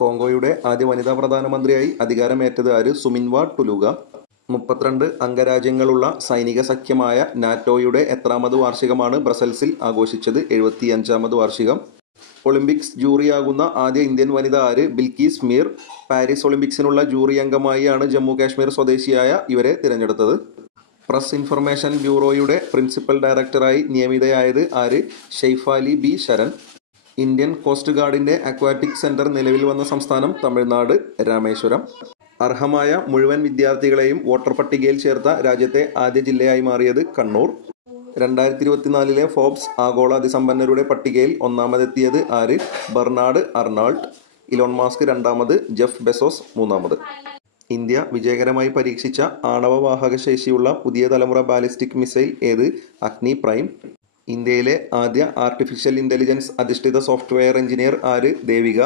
കോങ്കോയുടെ ആദ്യ വനിതാ പ്രധാനമന്ത്രിയായി അധികാരമേറ്റത് ആര്? സുമിൻവ ടുലുഗ. 32 അംഗരാജ്യങ്ങളുള്ള സൈനിക സഖ്യമായ നാറ്റോയുടെ എത്രാമത് വാർഷികമാണ് ബ്രസൽസിൽ ആഘോഷിച്ചത്? 75-ാമത് വാർഷികം. ഒളിമ്പിക്സ് ജൂറിയാകുന്ന ആദ്യ ഇന്ത്യൻ വനിത ആര്? ബിൽക്കീസ് മീർ. പാരീസ് ഒളിമ്പിക്സിനുള്ള ജൂറി അംഗമായി ആണ് ജമ്മു കാശ്മീർ സ്വദേശിയായ ഇവരെ തിരഞ്ഞെടുത്തത്. പ്രസ് ഇൻഫർമേഷൻ ബ്യൂറോയുടെ പ്രിൻസിപ്പൽ ഡയറക്ടറായി നിയമിതയായത് ആര്? Shefali B Sharan. Indian coast ഗാർഡിന്റെ അക്വാറ്റിക് സെന്റർ നിലവിൽ വന്ന സംസ്ഥാനം തമിഴ്നാട്. രാമേശ്വരം. അർഹമായ മുഴുവൻ വിദ്യാർത്ഥികളെയും വോട്ടർ പട്ടികയിൽ ചേർത്ത രാജ്യത്തെ ആദ്യ ജില്ലയായി മാറിയത് കണ്ണൂർ. 2024 ഫോബ്സ് ആഗോള അതിസമ്പന്നരുടെ പട്ടികയിൽ ഒന്നാമതെത്തിയത് ആര്? ബെർണാഡ് അർണാൾട്ട്. ഇലോൺ മാസ്ക് രണ്ടാമത്, ജെഫ് ബെസോസ് മൂന്നാമത്. ഇന്ത്യ വിജയകരമായി പരീക്ഷിച്ച ആണവവാഹക ശേഷിയുള്ള പുതിയ തലമുറ ബാലിസ്റ്റിക് മിസൈൽ ഏത്? അഗ്നി പ്രൈം. ഇന്ത്യയിലെ ആദ്യ ആർട്ടിഫിഷ്യൽ ഇന്റലിജൻസ് അധിഷ്ഠിത സോഫ്റ്റ്വെയർ എഞ്ചിനീയർ ആര്? ദേവിക.